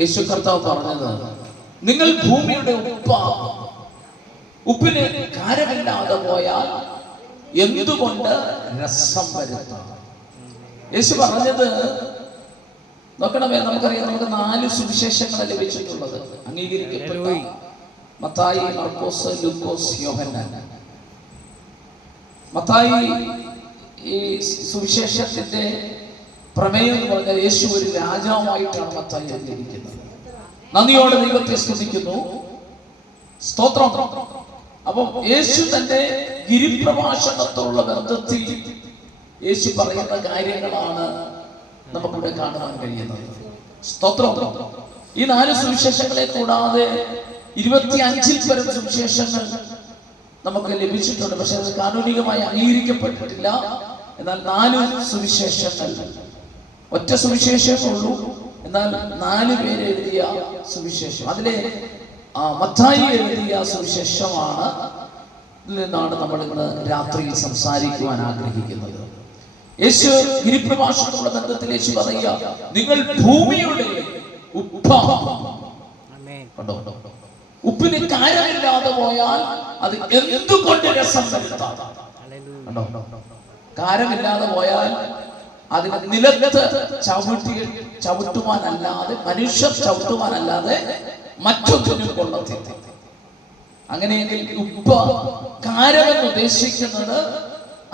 യേശു കർത്താവ് പറഞ്ഞത്, നിങ്ങൾ ഭൂമിയുടെ ഉപ്പാണ്. ഉപ്പിന് കാരമില്ലാതെ പോയാൽ എന്തുകൊണ്ട് രസം വരുത്താം? യേശു പറഞ്ഞത് നോക്കണമേ. നമുക്കറിയാം, നമുക്ക് 4 സുവിശേഷങ്ങൾ ലഭിച്ചിട്ടുള്ളത്, അംഗീകരിക്കപ്പെട്ട മത്തായി, മർക്കോസ്, ലൂക്കോസ്, യോഹന്നാൻ. മത്തായി ഈ സുവിശേഷത്തിന്റെ പ്രമേയം എന്ന് പറഞ്ഞാൽ യേശു ഒരു രാജാവായിട്ടാണ് മത്തായി എഴുതിയിരിക്കുന്നത്. നന്ദിയോടെ ദൈവത്തെ സ്തുതിക്കുന്നു, സ്തോത്രം. അപ്പം യേശു തന്റെ ഗിരിപ്രഭാഷണത്തോടുള്ള ബന്ധത്തിൽ യേശു പറയുന്ന കാര്യങ്ങളാണ് നമുക്കിവിടെ കാണുവാൻ കഴിയുന്നത്. സ്തോത്രം. ഈ 4 സുവിശേഷങ്ങളെ കൂടാതെ 25-ൽ പരം സുവിശേഷങ്ങൾ നമുക്ക് ലഭിച്ചിട്ടുണ്ട്. പക്ഷെ അത് കാനൂനികമായി അംഗീകരിക്കപ്പെട്ടിട്ടില്ല. എന്നാൽ 4 സുവിശേഷങ്ങൾ, ഒറ്റ സുവിശേഷമേ ഉള്ളൂ, എന്നാൽ 4 പേര് എഴുതിയ സുവിശേഷം. അതിലെ മത്തായി എഴുതിയ സുവിശേഷമാണ് നിന്നാണ് നമ്മൾ ഇന്ന് രാത്രിയിൽ സംസാരിക്കുവാൻ ആഗ്രഹിക്കുന്നത്. യേശു ഗിരിപ്രഭാഷണത്തിലുള്ള ബന്ധത്തിൽ യേശു പറയുക, നിങ്ങൾ ഭൂമിയുടെ ഉപ്പാണ്. ഉപ്പിന് കാരമില്ലാതെ പോയാൽ അത് എന്തുകൊണ്ട് രസം വരുത്താം? കാരമില്ലാതെ പോയാൽ അതിന് നിലത്ത് ചവിട്ടുവാനല്ലാതെ, മനുഷ്യർ ചവിട്ടുവാനല്ലാതെ മറ്റൊന്നിനും കൊള്ളത്തില്ല. അങ്ങനെയെങ്കിൽ ഉപ്പ്, കാരമെന്ന് ഉദ്ദേശിക്കുന്നത്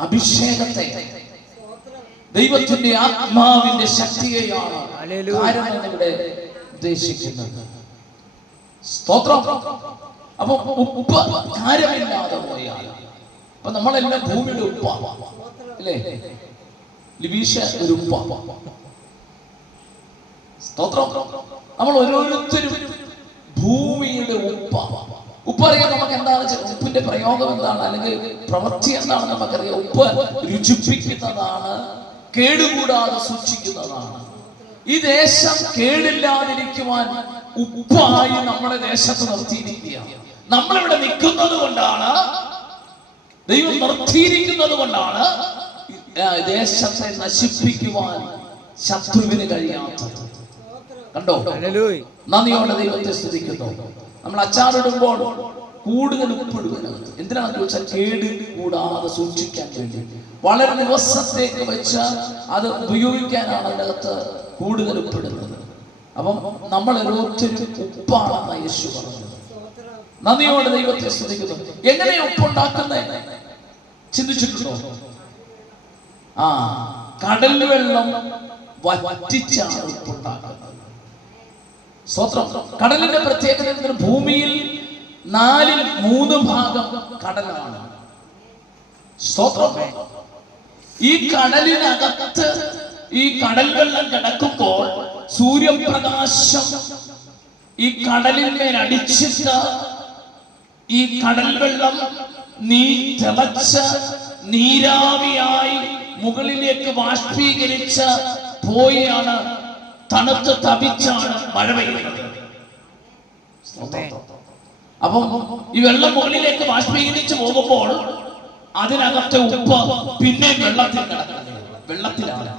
അഭിഷേകത്തെ, ദൈവത്തിന്റെ ആത്മാവിന്റെ ശക്തിയെയാണ് കാരമെന്ന് ഇവിടെ ഉദ്ദേശിക്കുന്നത്. സ്തോത്രം. അപ്പൊ ഉപ്പ് കാരമില്ലാതെ പോയാൽ, അപ്പൊ നമ്മളെല്ലാം ഭൂമിയുടെ ഉപ്പാണ്, അല്ലേ? ലിബീഷ ഒരു ഉപ്പാണ്. സ്തോത്രം. നമ്മൾ ഓരോരുത്തരും ഭൂമിയുടെ ഉപ്പാണ്. ഉപ്പറിയാൻ നമുക്ക് എന്താണ്, ഉപ്പിന്റെ പ്രയോഗം എന്താണ്, അല്ലെങ്കിൽ പ്രവൃത്തി എന്താണെന്ന് നമുക്കറിയാം. ഉപ്പ് രുചിപ്പിക്കുന്നതാണ്, കേടുകൂടാതെ സൂക്ഷിക്കുന്നതാണ്. ഈ ദേശം കേടില്ലാതിരിക്കുവാൻ ഉപ്പായി നമ്മുടെ ദേശത്ത് നിർത്തിയിരിക്കുകയാണ്. നമ്മളിവിടെ നിൽക്കുന്നത് കൊണ്ടാണ്, ദൈവം നിർത്തിയിരിക്കുന്നത് കൊണ്ടാണ് ദേശത്തെ നശിപ്പിക്കുവാൻ ശത്രുവിന് കഴിയാത്തത്. കണ്ടോ? നന്ദിയോടെ ദൈവത്തെ സ്തുതിക്കുന്നു. നമ്മൾ അച്ചാറിടുമ്പോൾ കൂടുതൽ ഉപ്പിടുന്നത് എന്തിനാണെന്ന് ചോദിച്ചാൽ കേട് കൂടാതെ സൂക്ഷിക്കാൻ വേണ്ടി. വളരെ ദിവസത്തേക്ക് വെച്ച് അത് ഉപയോഗിക്കാനാണ് അതിനകത്ത് കൂടുതൽ ഉപ്പിടുന്നത്. അപ്പം നമ്മൾ ഓരോരുത്തരും ഉപ്പാണെന്ന് യേശു പറഞ്ഞത്. നന്ദിയോടെ ദൈവത്തെ സ്തുതിക്കുന്നു. എങ്ങനെ ഉപ്പുണ്ടാക്കുന്നത് ചിന്തിച്ചിട്ടുണ്ടോ? കടൽ വെള്ളം വറ്റിച്ചാണ് ഉപ്പുണ്ടാക്കുന്നത്. സ്തോത്രം. കടലിന്റെ പ്രത്യേകത, ഭൂമിയിൽ 4-ൽ 3 ഭാഗം കടലാണ്. സ്തോത്രം. ഈ കടലിനകത്ത് ഈ കടൽ വെള്ളം കിടക്കുമ്പോൾ സൂര്യപ്രകാശം ഈ കടലിന്മേൽ അടിച്ചിട്ട് ഈ കടൽ വെള്ളം തിളച്ച് നീരാവിയായി മുകളിലേക്ക് ബാഷ്പീകരിച്ച് പോയാണ്, തണുത്ത് തപിച്ചാണ് മഴ പെയ്യുന്നത്. അപ്പം ഈ വെള്ളം മുകളിലേക്ക് ബാഷ്പീകരിച്ച് പോകുമ്പോൾ അതിനകത്തെ ഉപ്പ് പിന്നെ വെള്ളത്തിലാണ്.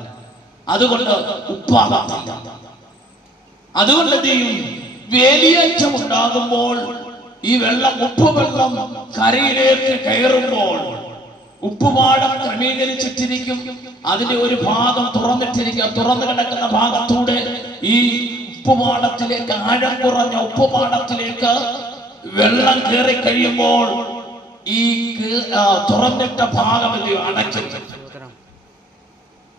അതുകൊണ്ട് ഉപ്പാകത്തില്ല. അതുകൊണ്ട് എന്ത് ചെയ്യും? വേലിയേറ്റം ഉണ്ടാകുമ്പോൾ ഈ വെള്ളം, ഉപ്പ് വെള്ളം കരയിലേക്ക് കയറുമ്പോൾ ഉപ്പുപാടം ക്രമീകരിച്ചിട്ടിരിക്കും. അതിന്റെ ഒരു ഭാഗം തുറന്നിട്ടിരിക്കുക. തുറന്നു കിടക്കുന്ന ഭാഗത്തൂടെ ഈ ഉപ്പുപാടത്തിലേക്ക്, ആഴം കുറഞ്ഞ ഉപ്പുപാടത്തിലേക്ക് വെള്ളം കയറി കഴിയുമ്പോൾ ഈ തുറന്നിട്ട ഭാഗം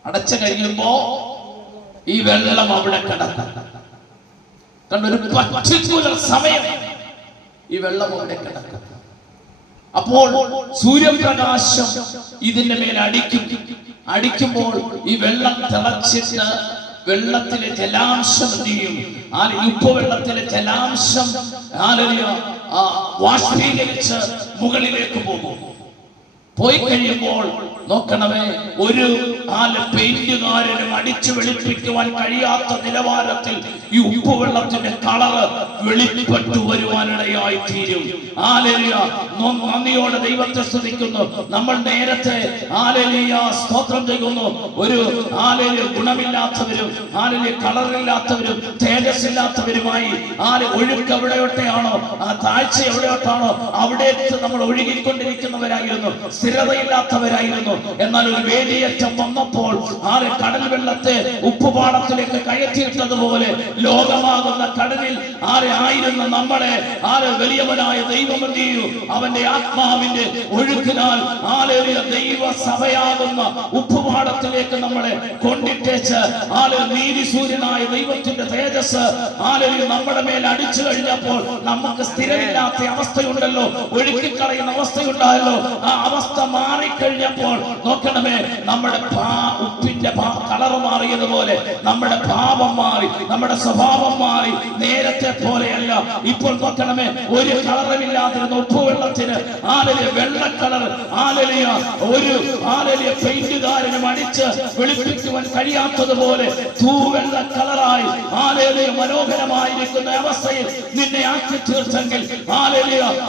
അടച്ചു കഴിയുമ്പോ ഈ വെള്ളം അവിടെ കിടക്കും. കണ്ടൊരു പർട്ടിക്കുലർ സമയം ഈ വെള്ളം അവിടെ കിടക്കും. അപ്പോൾ സൂര്യപ്രകാശം ഇതിന്റെ മേൽ അടിക്കുമ്പോൾ ഈ വെള്ളം തിളച്ചിട്ട് വെള്ളത്തിലെ ജലാംശം ചെയ്യും. ഉപ്പ് വെള്ളത്തിലെ ജലാംശം ബാഷ്പീകരിച്ച് മുകളിലേക്ക് പോകും. പോയി കഴിയുമ്പോൾ നോക്കണമേ, ഒരു പെയിന്റുകാരനും അടിച്ചു വെളുപ്പിക്കുവാൻ കഴിയാത്ത നിലവാരത്തിൽ ഈ ഉപ്പുവെള്ളത്തിന്റെ കളറ് വെളിപ്പെട്ടു വരുവാനിടയായി തീരും. ഹല്ലേലൂയ. നന്ദിയോടെ ദൈവത്തെ സ്തുതിക്കുന്നു. നമ്മൾ നേരത്തെ ഹല്ലേലൂയ സ്തോത്രം ചെയ്യുന്നു. ഒരു ഹല്ലേലൂയ ഗുണമില്ലാത്തവരും കളറില്ലാത്തവരും തേജസ്സില്ലാത്തവരുമായി ഒഴുക്ക് എവിടെയോട്ടാണോ, ആ താഴ്ച എവിടെയോട്ടാണോ അവിടേക്ക് നമ്മൾ ഒഴുകിക്കൊണ്ടിരിക്കുന്നവരായിരുന്നു, സ്ഥിരതയില്ലാത്തവരായിരുന്നു. എന്നാൽ ഒരു വേലിയേറ്റം വന്നപ്പോൾ കടൽ വെള്ളത്തെ ഉപ്പുപാടത്തിലേക്ക് കയറ്റിയിട്ടതുപോലെ ലോകമാകുന്ന കടലിൽ ആയിരുന്ന നമ്മളെ വലിയവനായ ദൈവം എന്ത് ചെയ്യും? അവന്റെ ആത്മാവിന്റെ ഒഴുക്കിനാൽ ദൈവസഭയാകുന്ന ഉപ്പുപാടത്തിലേക്ക് നമ്മളെ കൊണ്ടിട്ടേച്ച് നീതി സൂര്യനായ ദൈവത്തിന്റെ തേജസ് നമ്മുടെ മേൽ അടിച്ചു കഴിഞ്ഞപ്പോൾ നമുക്ക് സ്ഥിരമില്ലാത്ത അവസ്ഥയുണ്ടല്ലോ, ഒഴുക്കിക്കളയുന്ന അവസ്ഥയുണ്ടായല്ലോ. ആ അവസ്ഥ മാറിക്കഴിഞ്ഞപ്പോൾ നോക്കണമേ, നമ്മുടെ ഉപ്പിന്റെ കളറ് മാറിയതുപോലെ നമ്മുടെ ഭാവം മാറി, നമ്മുടെ സ്വഭാവം മാറി. നേരത്തെ പോലെയല്ല. ഇപ്പോൾ നോക്കണമേ, ഒരു കളറുമില്ലാതിരുന്ന ഉപ്പുവെള്ളത്തിന് വെള്ള കളർ ഒരു പെയിന്റുകാരനും അടിച്ച് വെളുപ്പിക്കുവാൻ കഴിയാത്തതുപോലെ തൂവെള്ള കളറായി മനോഹരമായിരിക്കുന്ന അവസ്ഥയിൽ നിന്നെ ആക്കി തീർത്തെങ്കിൽ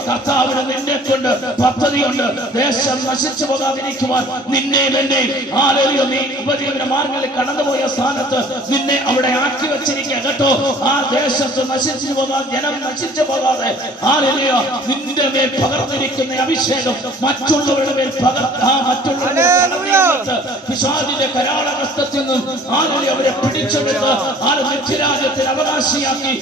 കർത്താവിന് നിന്നെ കൊണ്ട് പദ്ധതിയുണ്ട്. ദേശം നശിച്ചു പോകാതിരിക്കുവാൻ നിന്നെയും എന്നെയും നീ ഉപജീവന മാർഗങ്ങളിൽ കടന്നുപോയ സ്ഥാനത്ത് നിന്നെ അവിടെ ആക്കി വെച്ചിരിക്കുക കേട്ടോ. ആ ദേശത്ത് നശിച്ചു പോകാൻ, ജനം നശിച്ചു പോകാതെ നിന്റെ മേൽ പകർന്നിരിക്കുന്ന അഭിഷേകം മറ്റുള്ളവരുടെ മേൽ പിശാചിന്റെ കരാളഹസ്തത്തിൽ നിന്നും അവരെ പിടിച്ചെടുത്ത് നിത്യരാജ്യത്തിന് അവകാശിയാക്കി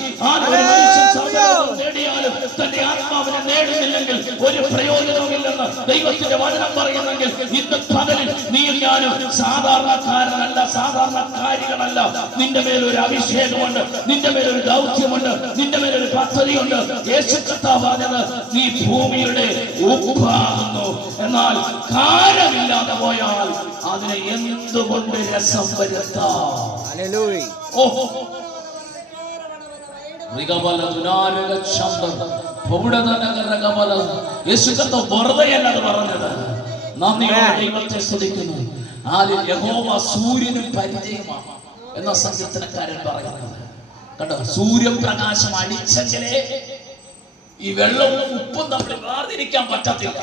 നേടിയാലും തന്റെ ആത്മാവിനെ നേടുന്നില്ലെങ്കിൽ ഒരു പ്രയോജനവുമില്ലെന്ന് ദൈവത്തിന്റെ വചനം പറയുന്നെങ്കിൽ ഇന്ന് പകലിൽ നീയും ഞാനും സാധാരണക്കാരനല്ല, സാധാരണക്കാരികളല്ല. നിന്റെ മേലൊരു അഭിഷേകമുണ്ട്, നിന്റെ മേലൊരു ദൗത്യമുണ്ട്, നിന്റെ മേലൊരു പദ്ധതിയുണ്ട്. യേശു കർത്താവ് പറഞ്ഞത് നീ ഭൂമിയുടെ ഉപ്പാകുന്നു. എന്നാൽ കാരമില്ലാതെ പോയാൽ അതിനെ എന്തുകൊണ്ട് രസം വരുത്താം? വെറുതെയല്ലത് പറഞ്ഞത്. നന്ദിയോടെ ദൈവത്തെ സ്തുതിക്കുന്നു. യഹോവ സൂര്യനും പരിചയമാണ് എന്ന സംഗീതക്കാരൻ പറയുന്നത് കണ്ടോ. സൂര്യപ്രകാശം അടിച്ചെങ്കിലേ ഈ വെള്ളവും ഉപ്പും തമ്മിൽ വേർതിരിക്കാൻ പറ്റത്തില്ല.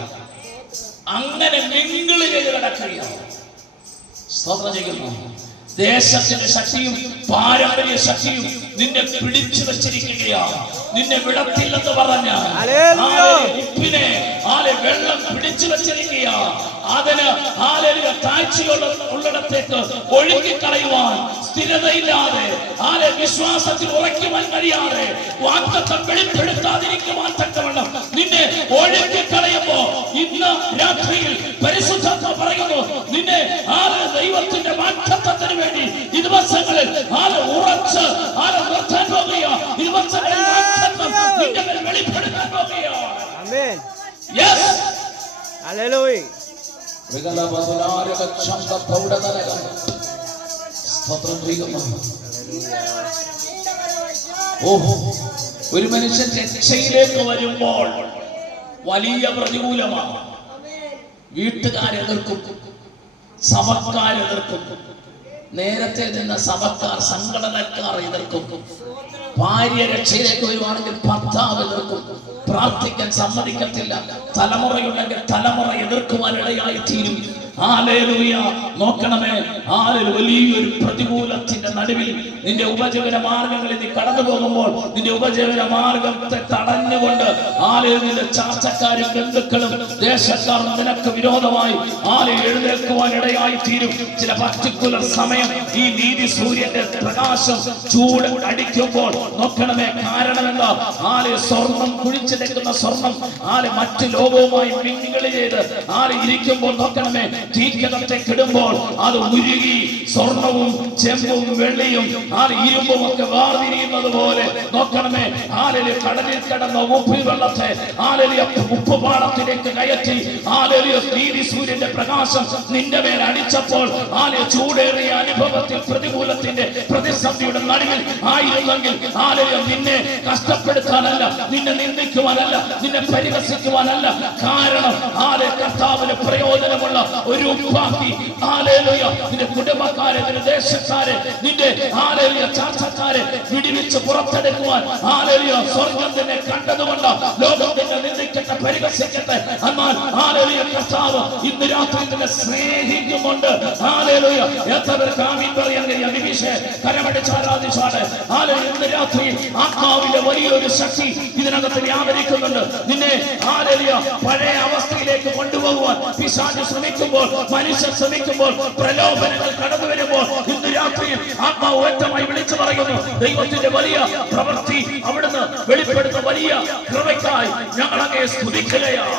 അങ്ങനെ മിങ്കിള് ചെയ്ത് കിടക്കുകയാണ്. സ്തോത്രം ചെയ്യുന്നു. ദേശത്തിന്റെ ശക്തിയും പാരമ്പര്യ ശക്തിയും നിന്നെ പിടിച്ചു വെച്ചിരിക്കുകയാണ്. നിന്നെ വിടത്തില്ലെന്ന് പറഞ്ഞ ഉപ്പിനെ വെള്ളം പിടിച്ചു വെച്ചിരിക്കുകയാണ്. അതിന് താഴ്ചയുള്ളിടത്തേക്ക് ഒഴുകിക്കളയുവാൻ സ്ഥിരതയില്ലാതെ വിശ്വാസത്തിൽ ഉറയ്ക്കുവാൻ കഴിയാതെ വാഗ്ദത്തം വെളിപ്പെടുത്താതിരിക്കുവാൻ തക്കവണ്ണം നിന്നെ ഒഴുകിക്കളയുമ്പോ ഇന്ന് രാത്രിയിൽ പരിശുദ്ധാത്മ പറയുന്നു, നിന്നെ ദൈവത്തിന്റെ വാഗ്ദത്തത്തിന് വേണ്ടി ഈ ദിവസങ്ങളിൽ ഉറച്ച് നിർത്താൻ പോകുക. ഈ ദിവസങ്ങളിൽ വാഗ്ദത്തം നിന്റെ മേൽ വെളിപ്പെടുത്താൻ പോകുകയാണ്. ആമേൻ. യെസ്. ഹല്ലേലൂയ. ഒരു മനുഷ്യൻ രക്ഷയിലേക്ക് വരുമ്പോൾ വലിയ പ്രതികൂലമാണ്. വീട്ടുകാരെതിർക്കും, സഭക്കാരെതിർക്കും, നേരത്തെ നിന്ന സഭക്കാർ, സംഘടനക്കാർ എതിർക്കും. ഭാര്യ രക്ഷയിലേക്ക് വരുവാണെങ്കിൽ ഭർത്താവ് എതിർക്കും, പ്രാർത്ഥിക്കാൻ സമ്മതിക്കത്തില്ല. തലമുറയുണ്ടെങ്കിൽ തലമുറ എതിർക്കുവാൻ ഇടയായി തീരും. ഹല്ലേലൂയ. നോക്കണമേ, വലിയൊരു പ്രതികൂലത്തിന്റെ നടുവിൽ നിന്റെ ഉപജീവന മാർഗങ്ങളിൽ നീ കടന്നു പോകുമ്പോൾ നിന്റെ ഉപജീവന മാർഗത്തെ തടഞ്ഞുകൊണ്ട് നിന്റെ ചാർച്ചക്കാരും ബന്ധുക്കളും ദേശക്കാരും നിനക്ക് വിരോധമായി എഴുന്നേൽക്കുവാൻ ഇടയായി തീരും. ചില പർട്ടിക്കുലർ സമയം ഈ നീതി സൂര്യന്റെ പ്രകാശം ചൂട് അടിക്കുമ്പോൾ നോക്കണമേ, കാരണം എന്താ? സ്വർണം കുഴിച്ചെടുക്കുന്ന സ്വർണം മറ്റു ലോകവുമായി മിങ്കിള് ചെയ്ത് ഇരിക്കുമ്പോൾ നോക്കണമേ, തീക്കകത്തേക്ക് ഇടുമ്പോൾ അത് ഉരുകി സ്വർണവും ചെമ്പും വെള്ളിയും ഇരുമ്പും ഒക്കെ വേർതിരിയുന്നത് പോലെ നോക്കണമേ. ആലലി കടലിൽ കിടന്ന ഉപ്പിൽ വെള്ളത്തെ ആലലിയ ഉപ്പുപാടത്തിലേക്ക് കയറ്റി ആലലിയ നീതി സൂര്യന്റെ പ്രകാശം നിന്റെ മേൽ അടിച്ചപ്പോൾ ആലയ ചൂടേറിയ അനുഭവത്തിൽ പ്രതികൂലത്തിന്റെ പ്രതിസന്ധിയുടെ നടുവിൽ ആയിരുന്നെങ്കിൽ ആലയ നിന്നെ കഷ്ടപ്പെടുത്താനല്ല, നിന്നെ നിന്ദിക്കുവാനല്ല, നിന്നെ പരിഹസിക്കുവാനല്ല. കാരണം ആലയ കർത്താവിന് പ്രയോജനമുള്ള ഒരു ഉപ്പാക്കി ആലയിലുയ നിന്റെ കുടുംബക്കാരെ, നിന്റെ ദേശക്കാരെ, നിന്റെ ആലയിലുയ ചാച്ചക്കാരെ വിടിവിച്ച് പുറത്തെടുക്കുവാൻ ആലയിലുയ സ്വർഗം തന്നെ കണ്ടതുകൊണ്ട് ലോകത്തിന്റെ നിന്ദിക്കട്ടെ, പരിഹസിക്കട്ടെ. എന്നാൽ ആലയിലുയ കർത്താവ് ഇന്ന് രാത്രി നിന്നെ സ്നേഹിക്കുന്നുണ്ട്. ആലയിലുയ എത്ര പേർക്ക് ആമീൻ പറയാൻ കഴിയും? നിമിഷേ കരമടിച്ച് ആരാധിച്ചാണ്. ആലയിലുയ ഇന്ന് രാത്രി ആത്മാവിന്റെ വലിയൊരു ശക്തി ഇതിനകത്ത് വ്യാപരിക്കുന്നുണ്ട്. നിന്നെ ആലയിലുയ പഴയ അവസ്ഥയിലേക്ക് കൊണ്ടുപോകുവാൻ പിശാച് ശ്രമിക്കുമ്പോൾ, മനുഷ്യൻ ശ്രമിക്കുമ്പോൾ, പ്രലോഭനങ്ങൾ കടന്നു വരുമ്പോൾ ഇന്ന് രാത്രിയിൽ ആത്മാവ് വ്യക്തമായി വിളിച്ചു പറയുന്നു, ദൈവത്തിന്റെ വലിയ പ്രവൃത്തി അവിടുന്ന് വെളിപ്പെടുത്തുന്ന വലിയ കൃപയ്ക്കായി ഞങ്ങളങ്ങയെ സ്തുതിക്കുകയാണ്.